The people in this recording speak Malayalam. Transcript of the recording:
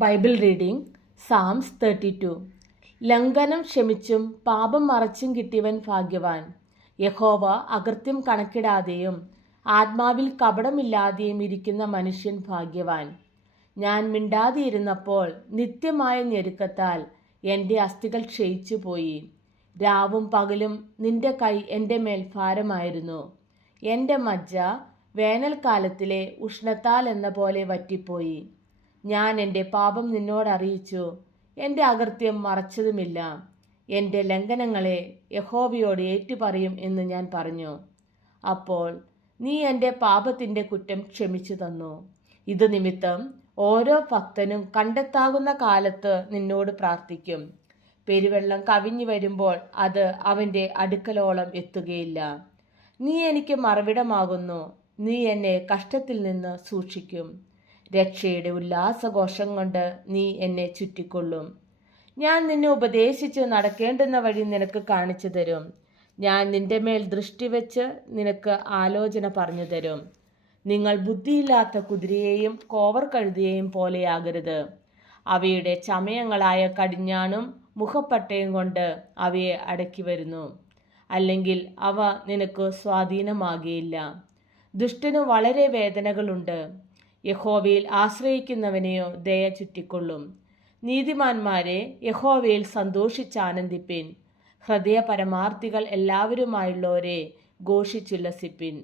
ബൈബിൾ റീഡിംഗ് സാംസ് 32. ലംഘനം ക്ഷമിച്ചും പാപം മറച്ചും കിട്ടിയവൻ ഭാഗ്യവാൻ. യഹോവ അകൃത്യം കണക്കിടാതെയും ആത്മാവിൽ കപടമില്ലാതെയും ഇരിക്കുന്ന മനുഷ്യൻ ഭാഗ്യവാൻ. ഞാൻ മിണ്ടാതിരുന്നപ്പോൾ നിത്യമായ ഞെരുക്കത്താൽ എൻ്റെ അസ്ഥികൾ ക്ഷയിച്ചു പോയി. രാവും പകലും നിന്റെ കൈ എൻ്റെ മേൽ ഭാരമായിരുന്നു. എൻ്റെ മജ്ജ വേനൽക്കാലത്തിലെ ഉഷ്ണത്താൽ എന്ന പോലെ വറ്റിപ്പോയി. ഞാൻ എൻ്റെ പാപം നിന്നോട് അറിയിച്ചു, എൻ്റെ അകൃത്യം മറച്ചതുമില്ല. എൻ്റെ ലംഘനങ്ങളെ യഹോവയോട് ഏറ്റുപറയും എന്ന് ഞാൻ പറഞ്ഞു. അപ്പോൾ നീ എൻ്റെ പാപത്തിൻ്റെ കുറ്റം ക്ഷമിച്ചു തന്നു. ഇത് നിമിത്തം ഓരോ ഭക്തനും കണ്ടെത്താകുന്ന കാലത്ത് നിന്നോട് പ്രാർത്ഥിക്കും. പെരുവെള്ളം കവിഞ്ഞു വരുമ്പോൾ അത് അവൻ്റെ അടുക്കലോളം എത്തുകയില്ല. നീ എനിക്ക് മറവിടമാകുന്നു. നീ എന്നെ കഷ്ടത്തിൽ നിന്ന് സൂക്ഷിക്കും. രക്ഷയുടെ ഉല്ലാസഘോഷം കൊണ്ട് നീ എന്നെ ചുറ്റിക്കൊള്ളും. ഞാൻ നിന്നെ ഉപദേശിച്ച് നടക്കേണ്ടുന്ന വഴി നിനക്ക് കാണിച്ചു തരും. ഞാൻ നിന്റെ മേൽ ദൃഷ്ടി വെച്ച് നിനക്ക് ആലോചന പറഞ്ഞു തരും. നിങ്ങൾ ബുദ്ധിയില്ലാത്ത കുതിരയെയും കോവർ കഴുതയെയും പോലെയാകരുത്. അവയുടെ ചമയങ്ങളായ കടിഞ്ഞാണും മുഖപ്പട്ടയും കൊണ്ട് അവയെ അടക്കി വരുന്നു. അല്ലെങ്കിൽ അവ നിനക്ക് സ്വാധീനമാകുകയില്ല. ദുഷ്ടന് വളരെ വേദനകളുണ്ട്. യഹോവയിൽ ആശ്രയിക്കുന്നവനെയോ ദയ ചുറ്റിക്കൊള്ളും. നീതിമാന്മാരെ, യഹോവയിൽ സന്തോഷിച്ചാനന്ദിപ്പിൻ. ഹൃദയ പരമാർത്ഥികൾ എല്ലാവരുമായുള്ളവരെ ഘോഷിച്ചുല്ലസിപ്പിൻ.